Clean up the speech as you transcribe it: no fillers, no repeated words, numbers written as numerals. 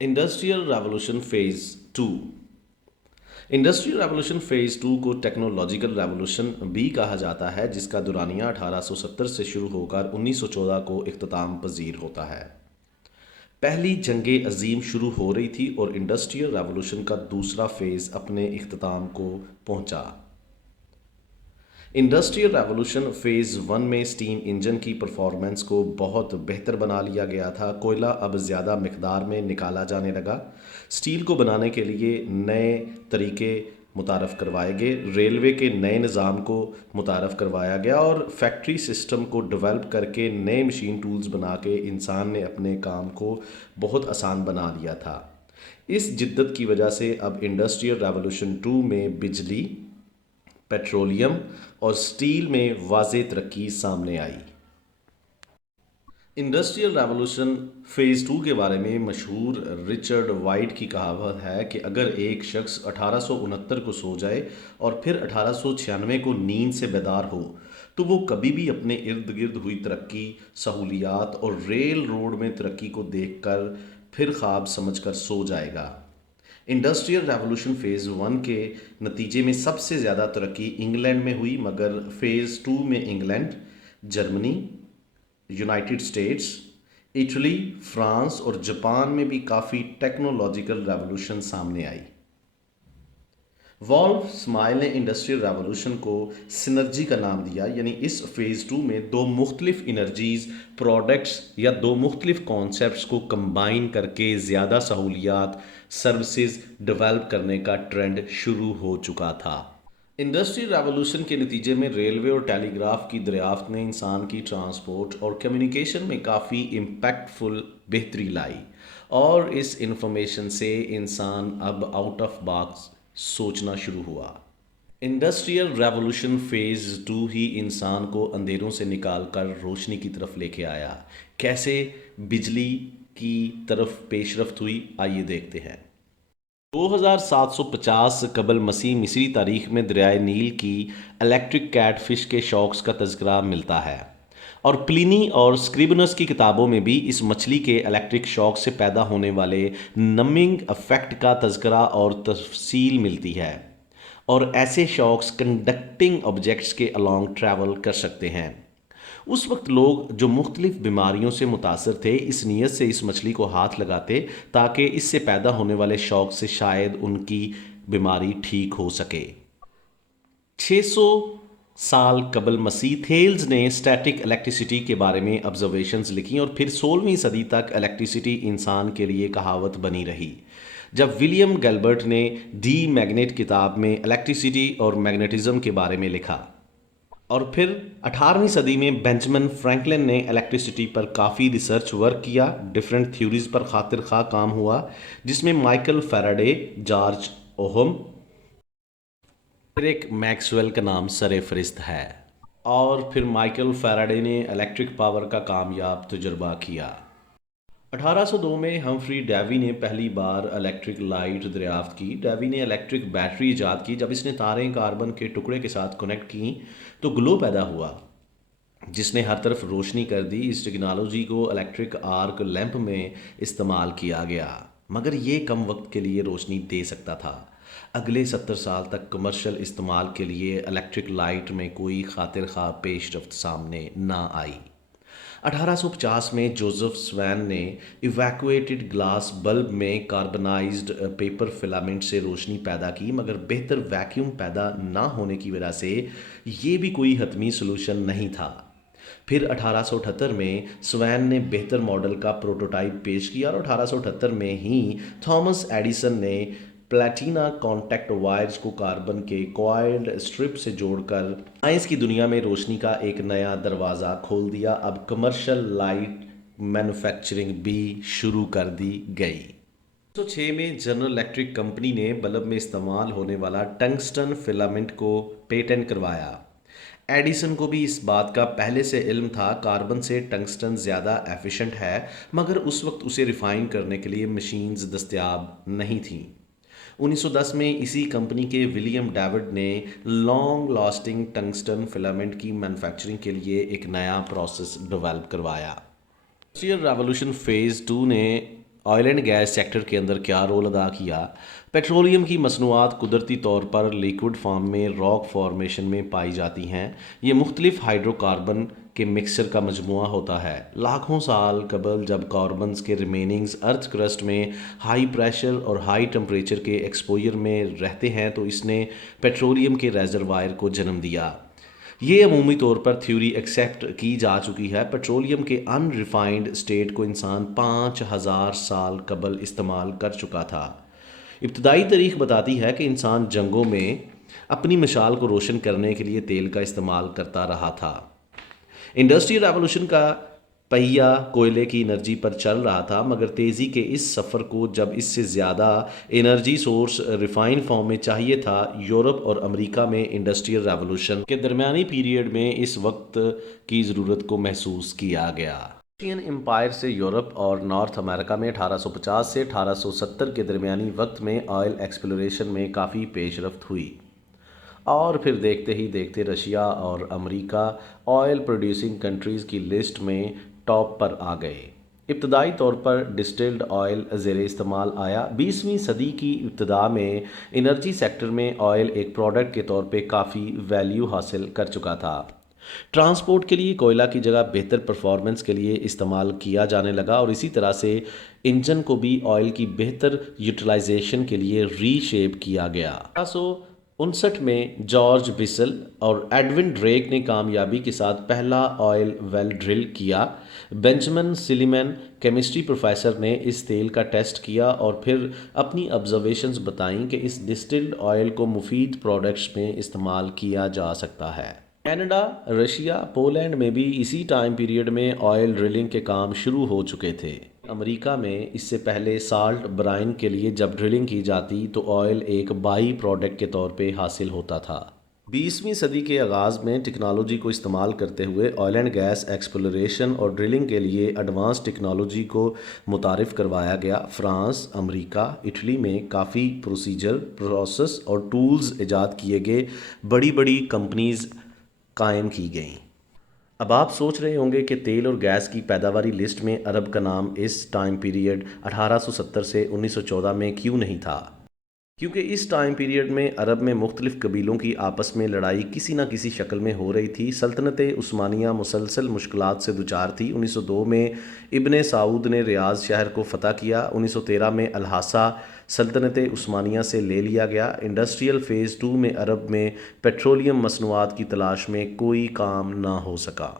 Industrial revolution phase two. Industrial revolution phase two को technological revolution भी कहा जाता है, जिसका दुरानिया 1870 से शुरू होकर 1914 को इख्तिताम पजीर होता है। पहली जंग अजीम शुरू हो रही थी और इंडस्ट्रियल रेवोल्यूशन का दूसरा फेज अपने इख्तिताम को पहुंचा। इंडस्ट्रियल रेवोल्यूशन फेज़ वन में स्टीम इंजन की परफॉर्मेंस को बहुत बेहतर बना लिया गया था। कोयला अब ज़्यादा मिकदार में निकाला जाने लगा। स्टील को बनाने के लिए नए तरीके मुतारफ़ करवाए गए, रेलवे के नए निज़ाम को मुतारफ़ करवाया गया और फैक्ट्री सिस्टम को डेवलप करके नए मशीन टूल्स बना के इंसान ने अपने काम को बहुत आसान बना लिया था। इस जिद्दत की वजह से अब इंडस्ट्रियल रेवोल्यूशन टू में बिजली, पेट्रोलियम और स्टील में वाज़ेह तरक्की सामने आई। इंडस्ट्रियल रेवोल्यूशन फेज़ टू के बारे में मशहूर रिचर्ड वाइट की कहावत है कि अगर एक शख्स 1869 को सो जाए और फिर 1896 को नींद से बेदार हो तो वो कभी भी अपने इर्द गिर्द हुई तरक्की, सहूलियात और रेल रोड में तरक्की को देखकर फिर ख्वाब समझकर सो जाएगा। इंडस्ट्रियल रेवोल्यूशन फेज़ वन के नतीजे में सबसे ज़्यादा तरक्की इंग्लैंड में हुई, मगर फेज़ टू में England, Germany, United states, Italy, France और जापान में भी काफ़ी टेक्नोलॉजिकल रेवोल्यूशन सामने आई। वॉल्फ स्माइल ने इंडस्ट्रियल रेवोल्यूशन को सिनर्जी का नाम दिया, यानी इस फेज़ टू में दो मुख्तलिफ इनर्जीज़, प्रोडक्ट्स या दो मुख्तलिफ कॉन्सेप्ट्स को कंबाइन करके ज़्यादा सहूलियात, सर्विसेज डेवलप करने का ट्रेंड शुरू हो चुका था। इंडस्ट्रियल रेवोल्यूशन के नतीजे में रेलवे और टेलीग्राफ की दरियाफ्त ने इंसान की ट्रांसपोर्ट और कम्युनिकेशन में काफ़ी इम्पैक्टफुल बेहतरी लाई और इस इंफॉर्मेशन से इंसान अब आउट ऑफ बॉक्स सोचना शुरू हुआ। इंडस्ट्रियल रेवोल्यूशन फेज़ टू ही इंसान को अंधेरों से निकाल कर रोशनी की तरफ लेके आया। कैसे बिजली की तरफ पेशरफ्त हुई, आइए देखते हैं। 2750 कबल मसीह मिस्री तारीख में दरियाए नील की इलेक्ट्रिक कैट फिश के शौक्स का तज़किरा मिलता है और प्लिनी और स्क्रिबनस की किताबों में भी इस मछली के इलेक्ट्रिक शॉक से पैदा होने वाले नमिंग इफेक्ट का तज़किरा और तफसील मिलती है और ऐसे शॉक्स कंडक्टिंग ऑब्जेक्ट्स के अलोंग ट्रैवल कर सकते हैं। उस वक्त लोग जो मुख्तलिफ बीमारियों से मुतासर थे इस नीयत से इस मछली को हाथ लगाते ताकि इससे पैदा होने वाले शौक से शायद उनकी बीमारी ठीक हो सके। 600 साल कबल मसीह थेल्स ने स्टैटिक इलेक्ट्रिसिटी के बारे में ऑब्जर्वेशंस लिखी और फिर 16वीं सदी तक इलेक्ट्रिसिटी इंसान के लिए कहावत बनी रही। जब विलियम गैल्बर्ट ने डी मैग्नेट किताब में इलेक्ट्रिसिटी और मैग्नेटिज्म के बारे में लिखा और फिर 18वीं सदी में बेंजामिन फ्रैंकलिन ने इलेक्ट्रिसिटी पर काफ़ी रिसर्च वर्क किया, डिफरेंट थ्योरीज पर खातिर खा काम हुआ जिसमें Michael Faraday, George Ohm, Frederick Maxwell का नाम सरे फहरिस्त है और फिर माइकल फैराडे ने इलेक्ट्रिक पावर का कामयाब तजुर्बा किया। 1802 में हम्फ्री डेवी ने पहली बार इलेक्ट्रिक लाइट दरियाफ्त की। डेवी ने इलेक्ट्रिक बैटरी ईजाद की। जब इसने तारें कार्बन के टुकड़े के साथ कनेक्ट की तो ग्लो पैदा हुआ जिसने हर तरफ रोशनी कर दी। इस टेक्नोलॉजी को इलेक्ट्रिक आर्क लैंप में इस्तेमाल किया गया, मगर ये कम वक्त के लिए रोशनी दे सकता था। अगले 70 साल तक कमर्शियल इस्तेमाल के लिए इलेक्ट्रिक लाइट में कोई खातिर खा पेशरफ्त सामने ना आई। 1850 में जोसेफ स्वैन ने इवैक्यूएटेड ग्लास बल्ब में कार्बनाइज्ड पेपर फिलामेंट से रोशनी पैदा की, मगर बेहतर वैक्यूम पैदा ना होने की वजह से ये भी कोई हतमी सलूशन नहीं था। फिर 1878 में स्वैन ने बेहतर मॉडल का प्रोटोटाइप पेश किया और 1878 में ही थॉमस एडिसन ने प्लैटिना कॉन्टैक्ट वायर्स को कार्बन के कॉइल्ड स्ट्रिप से जोड़कर साइंस की दुनिया में रोशनी का एक नया दरवाज़ा खोल दिया। अब कमर्शियल लाइट मैन्युफैक्चरिंग भी शुरू कर दी गई। 1906 में जनरल इलेक्ट्रिक कंपनी ने बल्ब में इस्तेमाल होने वाला टंगस्टन फिलामेंट को पेटेंट करवाया। एडिसन को भी इस बात का पहले से इल्म था कार्बन से टंगस्टन ज़्यादा एफिशिएंट है, मगर उस वक्त उसे रिफ़ाइन करने के लिए मशीन्स दस्तयाब नहीं थीं। 1910 میں اسی کمپنی کے ولیم ڈیوڈ نے لانگ لاسٹنگ ٹنگسٹن فلامنٹ کی مینوفیکچرنگ کے لیے ایک نیا پروسیس ڈیولپ کروایا۔ انڈسٹریل ریولوشن فیز 2 نے آئل اینڈ گیس سیکٹر کے اندر کیا رول ادا کیا؟ پیٹرولیم کی مصنوعات قدرتی طور پر لیکوڈ فارم میں راک فارمیشن میں پائی جاتی ہیں۔ یہ مختلف ہائیڈرو کاربن کے مکسچر کا مجموعہ ہوتا ہے۔ لاکھوں سال قبل جب کاربنز کے ریمیننگز ارتھ کرسٹ میں ہائی پریشر اور ہائی ٹمپریچر کے ایکسپوجر میں رہتے ہیں تو اس نے پیٹرولیم کے ریزروائر کو جنم دیا۔ یہ عمومی طور پر تھیوری ایکسیپٹ کی جا چکی ہے۔ پیٹرولیم کے ان ریفائنڈ اسٹیٹ کو انسان 5000 سال قبل استعمال کر چکا تھا۔ ابتدائی تاریخ بتاتی ہے کہ انسان جنگوں میں اپنی مشال کو روشن کرنے کے لیے تیل کا استعمال کرتا رہا تھا۔ انڈسٹریل ریولوشن کا پہیہ کوئلے کی انرجی پر چل رہا تھا، مگر تیزی کے اس سفر کو جب اس سے زیادہ انرجی سورس ریفائن فارم میں چاہیے تھا، یورپ اور امریکہ میں انڈسٹریل ریولوشن کے درمیانی پیریڈ میں اس وقت کی ضرورت کو محسوس کیا گیا۔ برٹش امپائر سے یورپ اور نارتھ امریکہ میں 1850 سے 1870 کے درمیانی وقت میں آئل ایکسپلوریشن میں کافی پیش رفت ہوئی، اور پھر دیکھتے ہی دیکھتے رشیا اور امریکہ آئل پروڈیوسنگ کنٹریز کی لسٹ میں ٹاپ پر آ گئے۔ ابتدائی طور پر ڈسٹلڈ آئل زیر استعمال آیا۔ 20ویں صدی کی ابتدا میں انرجی سیکٹر میں آئل ایک پروڈکٹ کے طور پہ کافی ویلیو حاصل کر چکا تھا۔ ٹرانسپورٹ کے لیے کوئلہ کی جگہ بہتر پرفارمنس کے لیے استعمال کیا جانے لگا، اور اسی طرح سے انجن کو بھی آئل کی بہتر یوٹیلائزیشن کے لیے ری شیپ کیا گیا۔ 1859 میں جارج بیسل اور ایڈون ڈریک نے کامیابی کے ساتھ پہلا آئل ویل ڈرل کیا۔ بینجامن سلیمن کیمسٹری پروفیسر نے اس تیل کا ٹیسٹ کیا اور پھر اپنی آبزرویشنز بتائیں کہ اس ڈسٹلڈ آئل کو مفید پروڈکٹس میں استعمال کیا جا سکتا ہے۔ کینیڈا، رشیا، پولینڈ میں بھی اسی ٹائم پیریڈ میں آئل ڈرلنگ کے کام شروع ہو چکے تھے۔ امریکہ میں اس سے پہلے سالٹ برائن کے لیے جب ڈرلنگ کی جاتی تو آئل ایک بائی پروڈکٹ کے طور پہ حاصل ہوتا تھا۔ 20ویں صدی کے آغاز میں ٹیکنالوجی کو استعمال کرتے ہوئے آئل اینڈ گیس ایکسپلوریشن اور ڈرلنگ کے لیے ایڈوانس ٹیکنالوجی کو متعارف کروایا گیا۔ فرانس، امریکہ، اٹلی میں کافی پروسیجر، پروسیس اور ٹولز ایجاد کیے گئے، بڑی بڑی کمپنیز قائم کی گئیں۔ اب آپ سوچ رہے ہوں گے کہ تیل اور گیس کی پیداواری لسٹ میں عرب کا نام اس ٹائم پیریڈ 1870 سے 1914 میں کیوں نہیں تھا؟ کیونکہ اس ٹائم پیریڈ میں عرب میں مختلف قبیلوں کی آپس میں لڑائی کسی نہ کسی شکل میں ہو رہی تھی۔ سلطنت عثمانیہ مسلسل مشکلات سے دوچار تھی۔ 1902 میں ابن سعود نے ریاض شہر کو فتح کیا۔ 1913 میں الحاصہ سلطنت عثمانیہ سے لے لیا گیا۔ انڈسٹریل فیز 2 میں عرب میں پیٹرولیم مصنوعات کی تلاش میں کوئی کام نہ ہو سکا۔